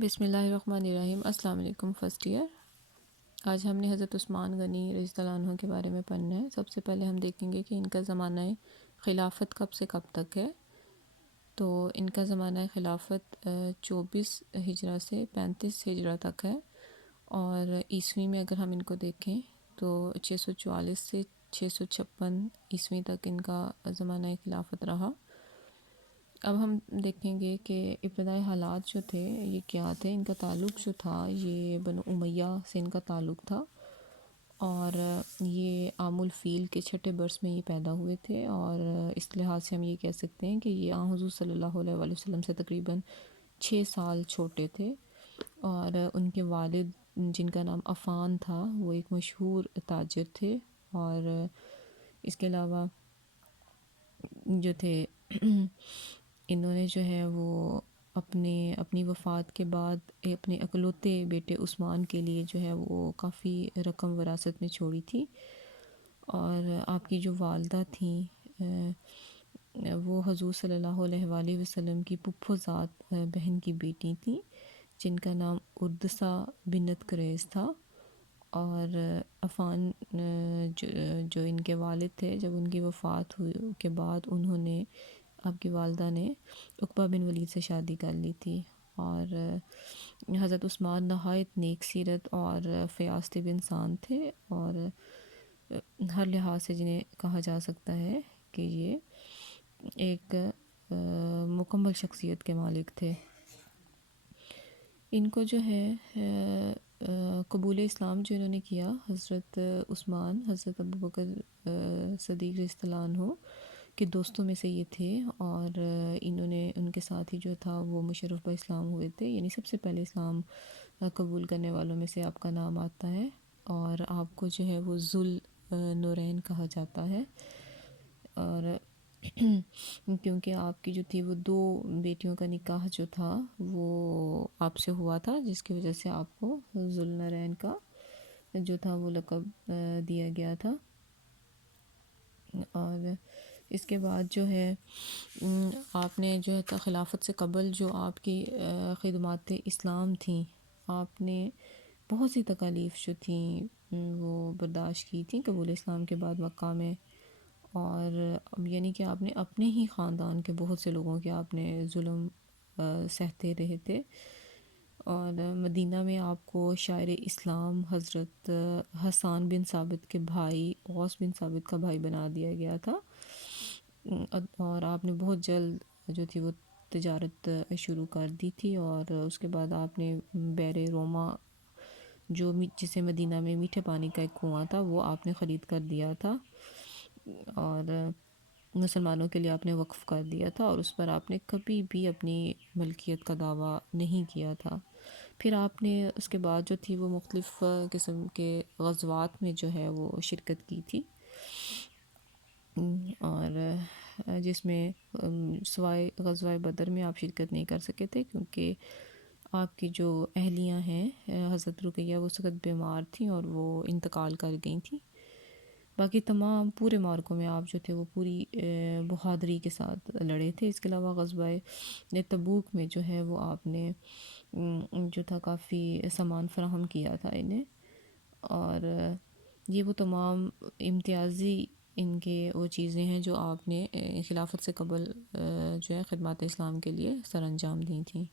بسم اللہ الرحمن الرحیم۔ السلام علیکم فرسٹ ایئر۔ آج ہم نے حضرت عثمان غنی رضی اللہ عنہ کے بارے میں پڑھنا ہے۔ سب سے پہلے ہم دیکھیں گے کہ ان کا زمانہ خلافت کب سے کب تک ہے۔ تو ان کا زمانہ خلافت 24 ہجرہ سے 35 ہجرہ تک ہے، اور عیسوی میں اگر ہم ان کو دیکھیں تو 644 سے 656 عیسوی تک ان کا زمانہ خلافت رہا۔ اب ہم دیکھیں گے کہ ابتدائی حالات جو تھے یہ کیا تھے۔ ان کا تعلق جو تھا یہ بنو امیہ سے ان کا تعلق تھا، اور یہ عام الفیل کے چھٹے برس میں یہ پیدا ہوئے تھے، اور اس لحاظ سے ہم یہ کہہ سکتے ہیں کہ یہ حضور صلی اللہ علیہ وآلہ وسلم سے تقریباً 6 سال چھوٹے تھے۔ اور ان کے والد جن کا نام عفان تھا وہ ایک مشہور تاجر تھے، اور اس کے علاوہ جو تھے انہوں نے جو ہے وہ اپنی وفات کے بعد اپنے اکلوتے بیٹے عثمان کے لیے جو ہے وہ کافی رقم وراثت میں چھوڑی تھی، اور آپ کی جو والدہ تھیں وہ حضور صلی اللہ علیہ وآلہ وسلم کی پھپھو ذات بہن کی بیٹی تھیں، جن کا نام اردسا بنت قریظ تھا۔ اور عفان جو ان کے والد تھے، جب ان کی وفات ہوئی کے بعد انہوں نے آپ کی والدہ نے عقبہ بن ولید سے شادی کر لی تھی، اور حضرت عثمان نہایت نیک سیرت اور فیاض طبع انسان تھے، اور ہر لحاظ سے جنہیں کہا جا سکتا ہے کہ یہ ایک مکمل شخصیت کے مالک تھے۔ ان کو جو ہے قبول اسلام جو انہوں نے کیا، حضرت عثمان حضرت ابوبکر صدیق رضی اللہ عنہ کے دوستوں میں سے یہ تھے، اور انہوں نے ان کے ساتھ ہی جو تھا وہ مشرف بہ اسلام ہوئے تھے، یعنی سب سے پہلے اسلام قبول کرنے والوں میں سے آپ کا نام آتا ہے، اور آپ کو جو ہے وہ ذل نورین کہا جاتا ہے۔ اور کیونکہ آپ کی جو تھی وہ 2 بیٹیوں کا نکاح جو تھا وہ آپ سے ہوا تھا، جس کی وجہ سے آپ کو ذو النورین کا جو تھا وہ لقب دیا گیا تھا۔ اور اس کے بعد جو ہے آپ نے جو ہے خلافت سے قبل جو آپ کی خدمات اسلام تھیں، آپ نے بہت سی تکالیف جو تھیں وہ برداشت کی تھیں قبول اسلام کے بعد مکہ میں، اور یعنی کہ آپ نے اپنے ہی خاندان کے بہت سے لوگوں کے آپ نے ظلم سہتے رہے تھے، اور مدینہ میں آپ کو شاعر اسلام حضرت حسان بن ثابت کے بھائی اوس بن ثابت کا بھائی بنا دیا گیا تھا، اور آپ نے بہت جلد جو تھی وہ تجارت شروع کر دی تھی، اور اس کے بعد آپ نے بیر روما جسے مدینہ میں میٹھے پانی کا ایک کنواں تھا وہ آپ نے خرید کر دیا تھا، اور مسلمانوں کے لیے آپ نے وقف کر دیا تھا، اور اس پر آپ نے کبھی بھی اپنی ملکیت کا دعویٰ نہیں کیا تھا۔ پھر آپ نے اس کے بعد جو تھی وہ مختلف قسم کے غزوات میں جو ہے وہ شرکت کی تھی، اور جس میں سوائے غزوہ بدر میں آپ شرکت نہیں کر سکے تھے، کیونکہ آپ کی جو اہلیاں ہیں حضرت رقیہ وہ سخت بیمار تھیں اور وہ انتقال کر گئی تھیں۔ باقی تمام پورے معرکوں میں آپ جو تھے وہ پوری بہادری کے ساتھ لڑے تھے۔ اس کے علاوہ غزوہ تبوک میں جو ہے وہ آپ نے جو تھا کافی سامان فراہم کیا تھا انہیں، اور یہ وہ تمام امتیازی ان کے وہ چیزیں ہیں جو آپ نے خلافت سے قبل جو ہے خدمات اسلام کے لیے سر انجام دی تھیں۔